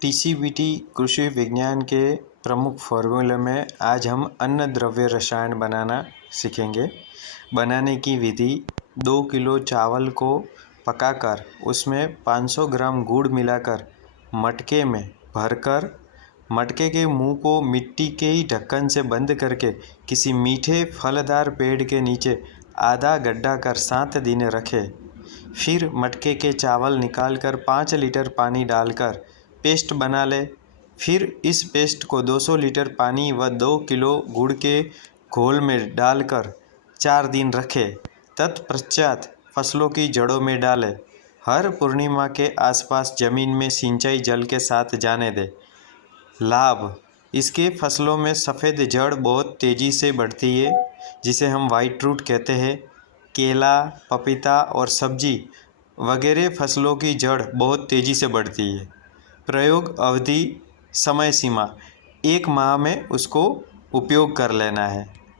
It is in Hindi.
टीसीबीटी कृषि विज्ञान के प्रमुख फॉर्मूले में आज हम अन्न द्रव्य रसायन बनाना सीखेंगे। बनाने की विधि, दो किलो चावल को पकाकर, उसमें 500 ग्राम गुड़ मिलाकर, मटके में भरकर, मटके के मुँह को मिट्टी के ही ढक्कन से बंद करके, किसी मीठे फलदार पेड़ के नीचे आधा गड्ढा कर सात दिन रखें। फिर मटके के चावल निकालकर पाँच लीटर पानी डालकर पेस्ट बना ले। फिर इस पेस्ट को 200 लीटर पानी व दो किलो गुड़ के घोल में डालकर चार दिन रखें। तत्पश्चात फ़सलों की जड़ों में डालें। हर पूर्णिमा के आसपास ज़मीन में सिंचाई जल के साथ जाने दें। लाभ, इसके फ़सलों में सफ़ेद जड़ बहुत तेज़ी से बढ़ती है, जिसे हम वाइट रूट कहते हैं। केला, पपीता और सब्ज़ी वगैरह फ़सलों की जड़ बहुत तेज़ी से बढ़ती है। प्रयोग अवधि समय सीमा। एक माह में उसको उपयोग कर लेना है।